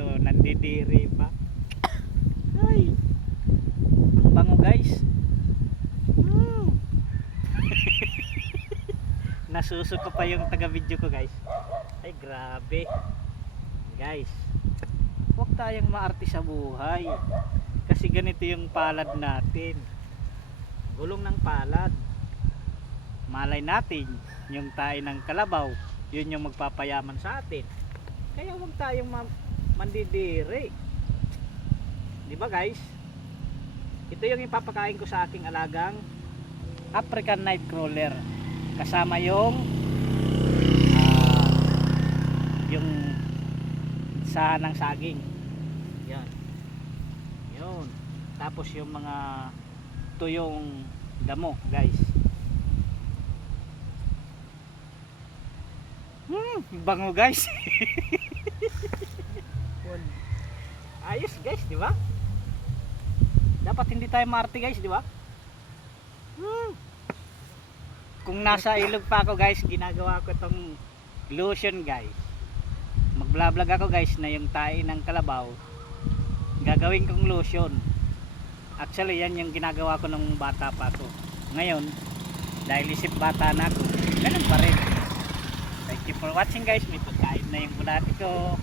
oh, nandidiri pa. Ay, ang bango guys. Nasusuko pa yung taga video ko guys. Ay grabe guys, huwag tayong maarte sa buhay kasi ganito yung palad natin, gulong ng palad. Malay natin yung tayo ng kalabaw, yun yung magpapayaman sa atin. Kaya huwag tayong mandidiri, di ba guys? Ito yung ipapakain ko sa aking alagang African Nightcrawler, kasama yung sa ng saging. Yan. Yun. Tapos yung mga tuyong damo, guys. Bango, guys. Ayos, guys, di ba? Dapat hindi tayo maarte, guys, di ba? Kung nasa ilog pa ako, guys, ginagawa ko tong lotion, guys. Mag-vlog ako guys na yung tae ng kalabaw gagawin kong lotion. Actually yan yung ginagawa ko nung bata pa ako. Ngayon dahil isip bata na ako, ganun pa rin. Thank you for watching guys. May pagkain na yung bulati ko.